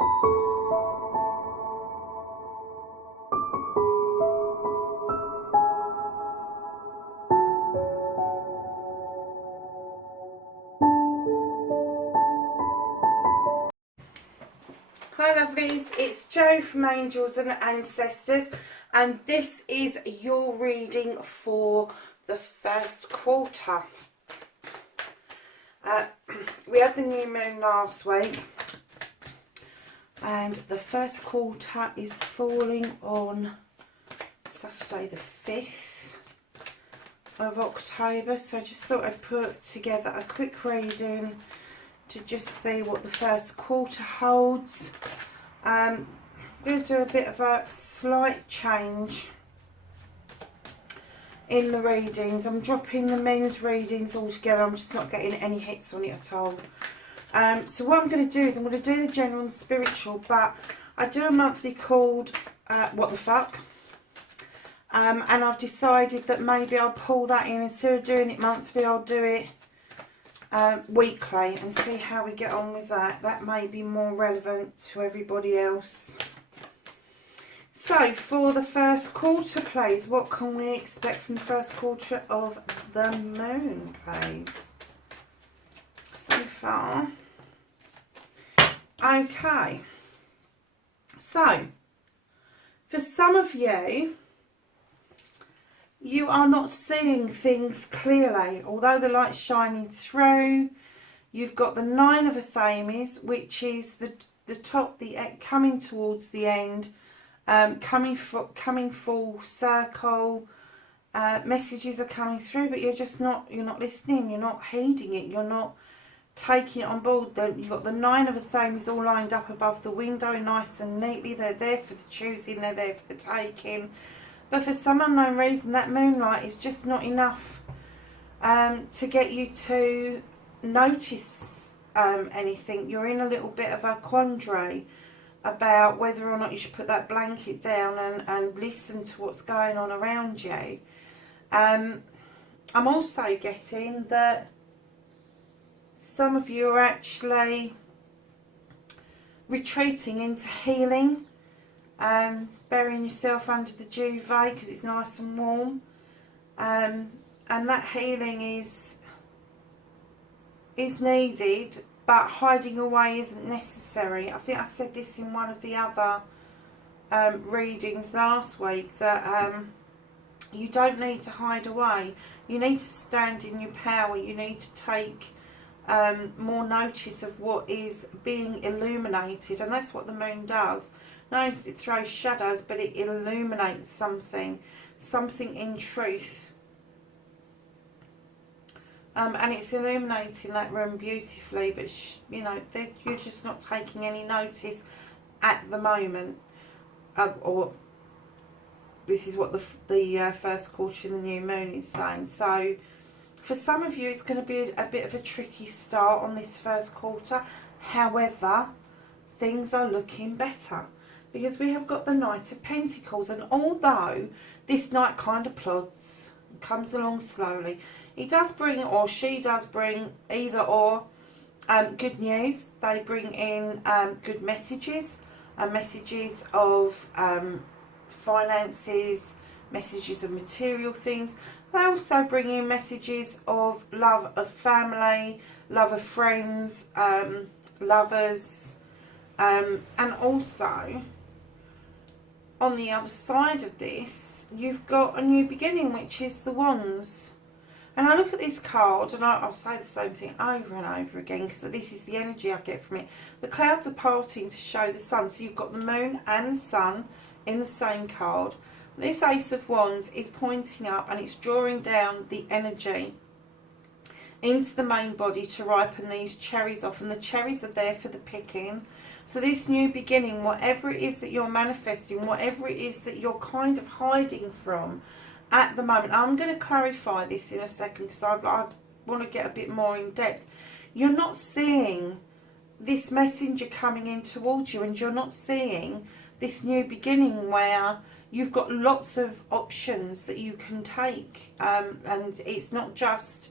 Hi lovelies, it's Jo from Angels and Ancestors, and this is your reading for the first quarter. We had the new moon last week, and the first quarter is falling on Saturday the 5th of October, so I just thought I'd put together a quick reading to just see what the first quarter holds. I'm going to do a bit of a slight change in the readings. I'm dropping the men's readings altogether. I'm just not getting any hits on it at all. So what I'm going to do is I'm going to do the general and spiritual, but I do a monthly called What the Fuck. And I've decided that maybe I'll pull that in. Instead of doing it monthly, I'll do it weekly and see how we get on with that. That may be more relevant to everybody else. So for the first quarter, please, what can we expect from the first quarter of the moon, please, so far? Okay, so for some of you, you are not seeing things clearly. Although the light's shining through, you've got the 9 of Athames, which is the top, the coming towards the end, coming full circle. Messages are coming through, but you're not listening. You're not heeding it. You're not taking it on board. You've got the 9 of Athames all lined up above the window, nice and neatly. They're there for the choosing. They're there for the taking. But for some unknown reason, that moonlight is just not enough to get you to notice anything. You're in a little bit of a quandary about whether or not you should put that blanket down and listen to what's going on around you. I'm also getting that some of you are actually retreating into healing. Burying yourself under the duvet because it's nice and warm, and that healing is needed, but hiding away isn't necessary. I think I said this in one of the other readings last week, that you don't need to hide away. You need to stand in your power. You need to take more notice of what is being illuminated, and that's what the moon does. Notice it throws shadows, but it illuminates something in truth. And it's illuminating that room beautifully, but you know, you're just not taking any notice at the moment. Or this is what the first quarter of the new moon is saying. So for some of you, it's going to be a bit of a tricky start on this first quarter. However, things are looking better, because we have got the Knight of Pentacles, and although this knight kind of plods, comes along slowly, he does bring, or she does bring, either or, good news. They bring in good messages, messages of finances, messages of material things. They also bring in messages of love of family, love of friends, lovers, and also on the other side of this, you've got a new beginning, which is the Wands. And I look at this card, and I'll say the same thing over and over again, because this is the energy I get from it. The clouds are parting to show the sun. So you've got the moon and the sun in the same card. This Ace of Wands is pointing up, and it's drawing down the energy into the main body to ripen these cherries off. And the cherries are there for the picking. So this new beginning, whatever it is that you're manifesting, whatever it is that you're kind of hiding from at the moment, I'm going to clarify this in a second, because I want to get a bit more in depth. You're not seeing this messenger coming in towards you, and you're not seeing this new beginning where you've got lots of options that you can take, and it's not just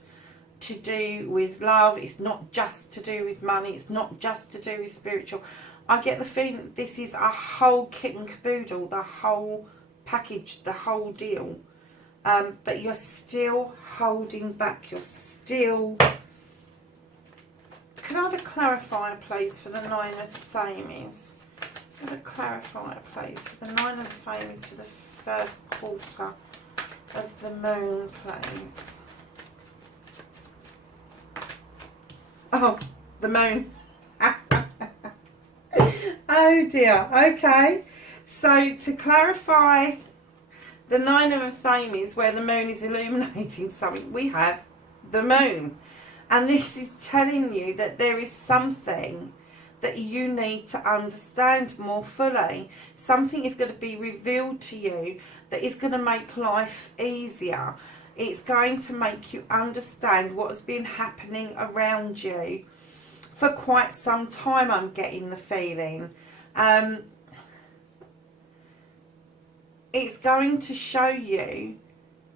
to do with love, it's not just to do with money, it's not just to do with spiritual. I get the feeling this is a whole kit and caboodle, the whole package, the whole deal. But you're still holding back. You're still... Can I have a clarifier, please, for the Nine of Thames? Can I have a clarifier, please, for the Nine of Thames for the first quarter of the moon, please? Oh, the moon. Oh dear. Okay. So to clarify the Nine of Thames, where the moon is illuminating something, we have the moon. And this is telling you that there is something that you need to understand more fully. Something is going to be revealed to you that is going to make life easier. It's going to make you understand what has been happening around you for quite some time, I'm getting the feeling. It's going to show you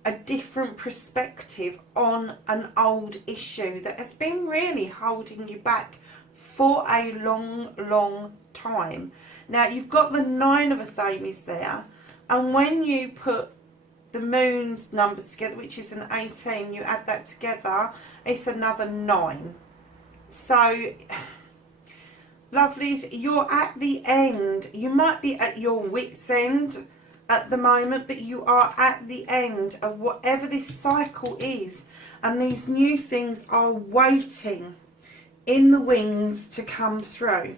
a different perspective on an old issue that has been really holding you back for a long time. Now, you've got the Nine of Thames there, and when you put the moon's numbers together, which is an 18, you add that together, it's another 9. So, lovelies, you're at the end. You might be at your wit's end at the moment, but you are at the end of whatever this cycle is, and these new things are waiting in the wings to come through.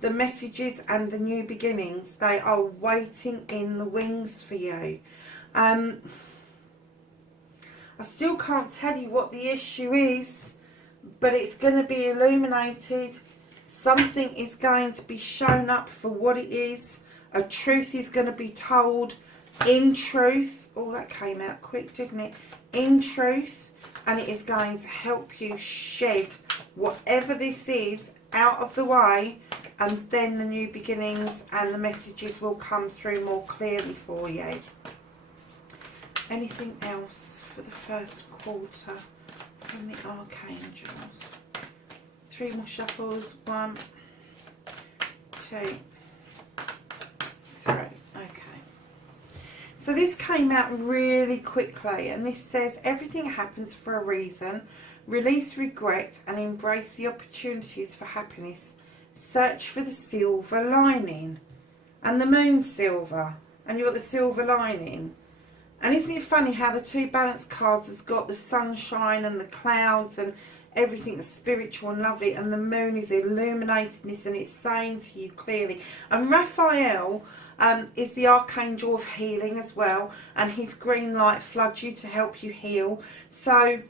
The messages and the new beginnings, they are waiting in the wings for you. I still can't tell you what the issue is, but it's going to be illuminated. Something is going to be shown up for what it is. A truth is going to be told in truth. Oh, that came out quick, didn't it? In truth. And it is going to help you shed whatever this is out of the way. And then the new beginnings and the messages will come through more clearly for you. Anything else for the first quarter from the Archangels? 3 more shuffles. 1, 2, 3. Okay. So this came out really quickly, and this says everything happens for a reason. Release regret and embrace the opportunities for happiness. Search for the silver lining. And the moon's silver, and you've got the silver lining. And isn't it funny how the 2 balance cards has got the sunshine and the clouds and everything that's spiritual and lovely, and the moon is illuminating this, and it's saying to you clearly. And Raphael is the archangel of healing as well, and his green light floods you to help you heal. So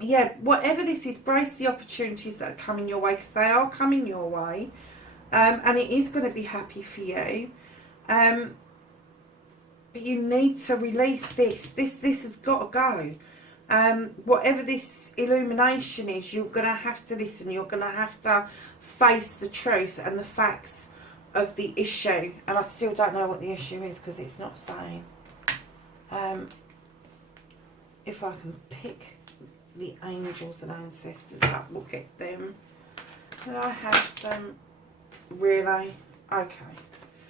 yeah, whatever this is, brace the opportunities that are coming your way, because they are coming your way, and it is going to be happy for you. But you need to release this. This has got to go. Whatever this illumination is, you're going to have to listen. You're going to have to face the truth and the facts of the issue. And I still don't know what the issue is, because it's not saying. If I can pick the angels and ancestors up, we'll get them. Can I have some relay? Okay.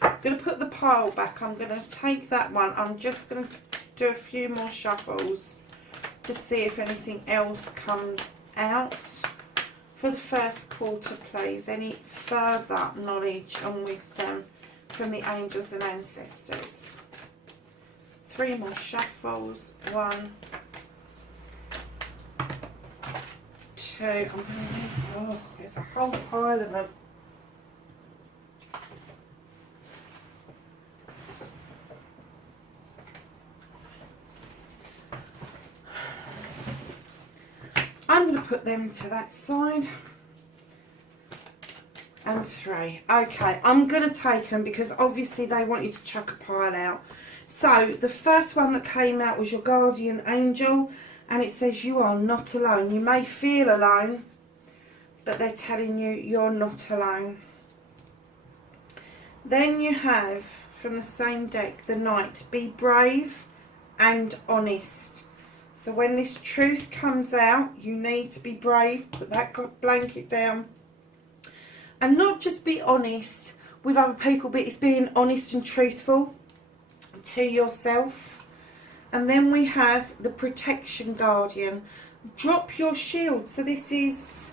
I'm going to put the pile back. I'm going to take that one. I'm just going to do a few more shuffles to see if anything else comes out for the first quarter, please. Any further knowledge and wisdom from the angels and ancestors. 3 more shuffles. 1, 2. I'm going to need, oh, there's a whole pile of them. I'm going to put them to that side. And 3. Okay, I'm going to take them because obviously they want you to chuck a pile out. So the first one that came out was your guardian angel, and it says you are not alone. You may feel alone, but they're telling you you're not alone. Then you have, from the same deck, the Knight. Be brave and honest. So when this truth comes out, you need to be brave. Put that blanket down. And not just be honest with other people, but it's being honest and truthful to yourself. And then we have the protection guardian. Drop your shield. So this is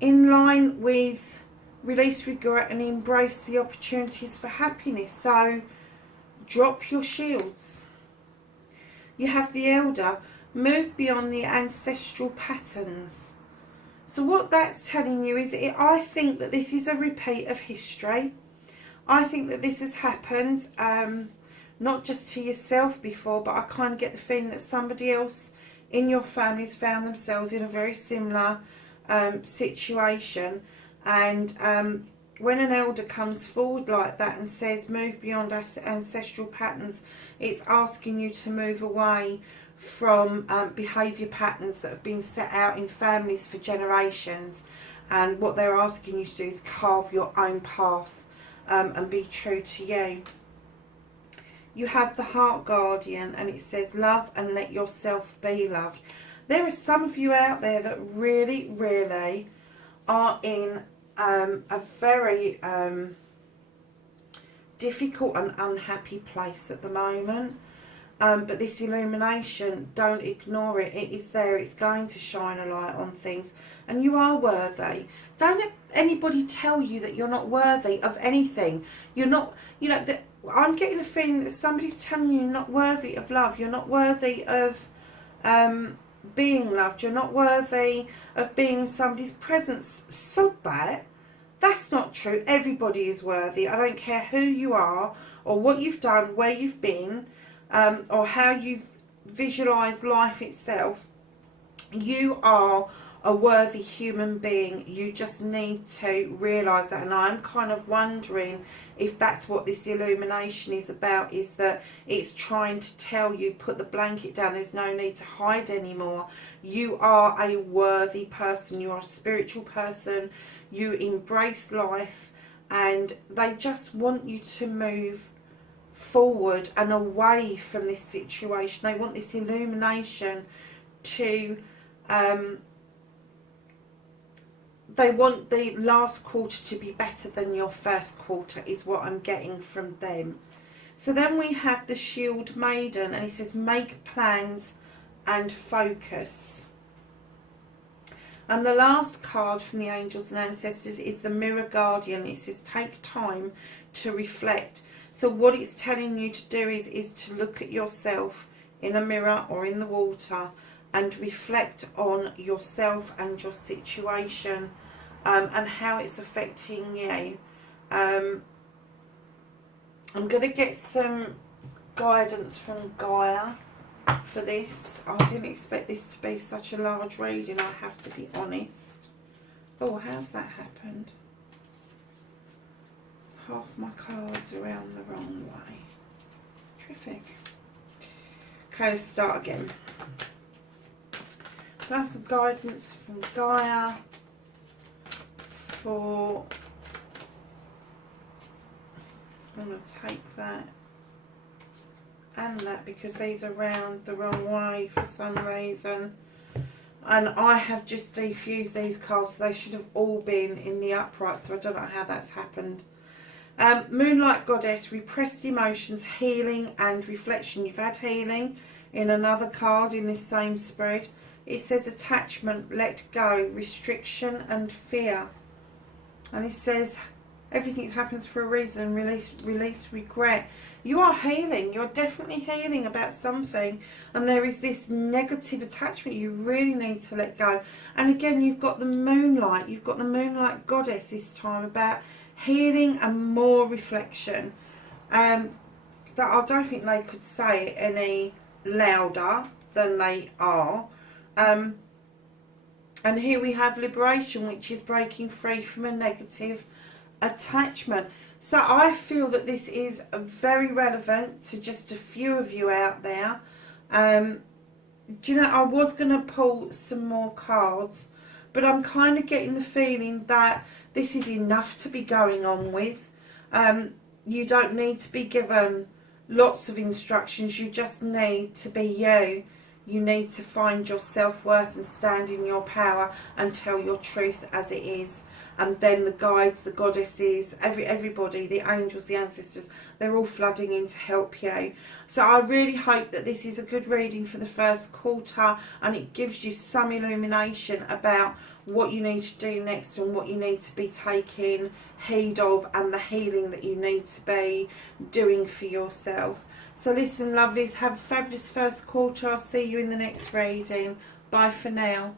in line with release regret and embrace the opportunities for happiness. So drop your shields. You have the elder. Move beyond the ancestral patterns. So what that's telling you is, I think that this is a repeat of history. I think that this has happened, not just to yourself before, but I kind of get the feeling that somebody else in your family has found themselves in a very similar situation. And when an elder comes forward like that and says, move beyond ancestral patterns, it's asking you to move away from behaviour patterns that have been set out in families for generations, and what they're asking you to do is carve your own path and be true to you. You have the heart guardian, and it says love and let yourself be loved. There are some of you out there that really, really are in a very difficult and unhappy place at the moment. But this illumination, don't ignore it. It is there. It's going to shine a light on things. And you are worthy. Don't let anybody tell you that you're not worthy of anything. You're not, you know, I'm getting a feeling that somebody's telling you you're not worthy of love. You're not worthy of being loved. You're not worthy of being in somebody's presence. Sod that. That's not true. Everybody is worthy. I don't care who you are or what you've done, where you've been. Or how you've visualised life itself. You are a worthy human being. You just need to realise that. And I'm kind of wondering if that's what this illumination is about, is that it's trying to tell you, put the blanket down, there's no need to hide anymore. You are a worthy person. You are a spiritual person. You embrace life, and they just want you to move forward and away from this situation. They want this illumination to they want the last quarter to be better than your first quarter, is what I'm getting from them. So then we have the shield maiden, and it says make plans and focus. And the last card from the angels and ancestors is the mirror guardian. It says take time to reflect. So what it's telling you to do is to look at yourself in a mirror or in the water and reflect on yourself and your situation and how it's affecting you. I'm going to get some guidance from Gaia for this. I didn't expect this to be such a large reading, I have to be honest. Oh, how's that happened? Half my cards around the wrong way. Terrific. Okay, let's start again. So I have some guidance from Gaia for... I'm going to take that and that because these are round the wrong way for some reason. And I have just defused these cards, so they should have all been in the upright, so I don't know how that's happened. Moonlight Goddess, repressed emotions, healing and reflection. You've had healing in another card in this same spread. It says attachment, let go, restriction and fear. And it says everything happens for a reason, release regret. You are healing. You're definitely healing about something. And there is this negative attachment you really need to let go. And again, you've got the moonlight. You've got the Moonlight Goddess this time about healing and more reflection. That I don't think they could say it any louder than they are. And here we have liberation, which is breaking free from a negative attachment. So I feel that this is very relevant to just a few of you out there. Do you know, I was going to pull some more cards, but I'm kind of getting the feeling that this is enough to be going on with. You don't need to be given lots of instructions. You just need to be you. You need to find your self-worth and stand in your power and tell your truth as it is. and then the guides, the goddesses, everybody, the angels, the ancestors, they're all flooding in to help you. So I really hope that this is a good reading for the first quarter, and it gives you some illumination about what you need to do next and what you need to be taking heed of, and the healing that you need to be doing for yourself. So listen, lovelies, have a fabulous first quarter. I'll see you in the next reading. Bye for now.